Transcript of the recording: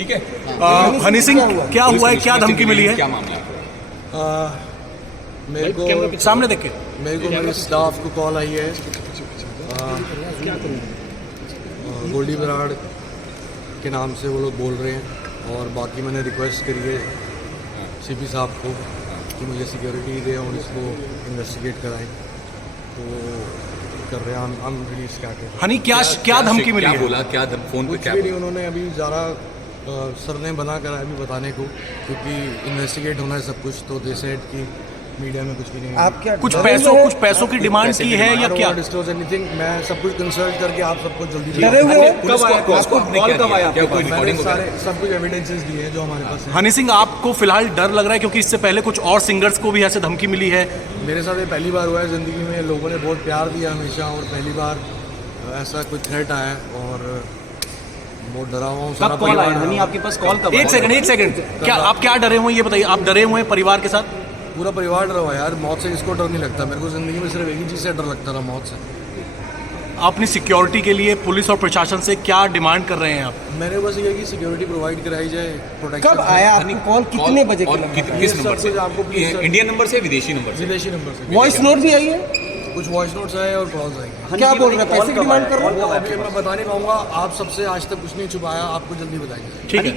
ठीक है। हनी सिंह क्या हुआ है, क्या धमकी मिली है? क्या मामला है? मेरे को सामने देख के। मेरे स्टाफ को कॉल आई है गोल्डी बराड़ के नाम से वो लोग बोल रहे हैं, और बाकी मैंने रिक्वेस्ट करी है सीपी साहब को कि मुझे सिक्योरिटी दे और इसको इन्वेस्टिगेट कराएं, तो कर रहे हैं। हम रिली स्कैटर्ड। हनी क्या धमकी मिली क्या है? बोला, क्या फोन पे कुछ क्या भी बोला? नहीं, उन्होंने अभी ज़्यादा सर ने बना करा है अभी बताने को, क्योंकि इन्वेस्टिगेट होना है सब कुछ, तो दे सेड कि मीडिया में कुछ भी नहीं। आप क्या कुछ पैसों की डिमांड की है या क्या? डिस्क्लोज एनीथिंग, मैं सब कुछ कंसल्ट करके आप सबको जल्दी डरे हुए हैं? पुलिस को आपको कॉल कब आया? क्या कोई मैंने रिकॉर्डिंग सारे सब कुछ एविडेंसेस दिए हैं जो हमारे पास हैं। हनी सिंह, आपको फिलहाल डर लग रहा है क्योंकि इससे पहले कुछ और सिंगर्स को भी ऐसे धमकी मिली है? मेरे साथ ये पहली बार हुआ है ज़िंदगी में, लोगों ने बहुत प्यार दिया हमेशा, और पहली बार ऐसा कोई थ्रेट आया और बहुत डरा हुआ हूँ। सारा कब कॉल आया? परिवार हनी आपके पास कॉल कब आया? एक सेकंड, क्या आप क्या डरे हुए हैं ये बताइए? आप डरे हुए हैं परिवार के साथ? पूरा परिवार डरा हुआ है यार, मौत से किसको डर नहीं लगता। मेरे को ज़िंदगी में सिर्फ एक ही चीज़ से डर लगता था, मौत से। अपनी सिक्योरिटी के लिए पुलिस और प्रशासन से क्या डिमांड कर रहे हैं आप? मेरे बस ये है कि सिक्योरिटी प्रोवाइड कराई जाए, प्रोटेक्शन। कब आया आपकी कॉल? कितने बजे और की? किस नंबर से? आपको please- इंडियन नंबर से, विदेशी नंबर से? विदेशी नंबर से वॉइस नोट भी आई है? कुछ वॉइस नोट्स आए और कॉल्स आई। क्या बोल रहे हैं? पैसे की डिमांड कर रहे हैं? वो अभी मैं बता नहीं पाऊंगा, आप सबसे आज तक कुछ नहीं छुपाया, आपको जल्दी बताएंगे। ठीक है।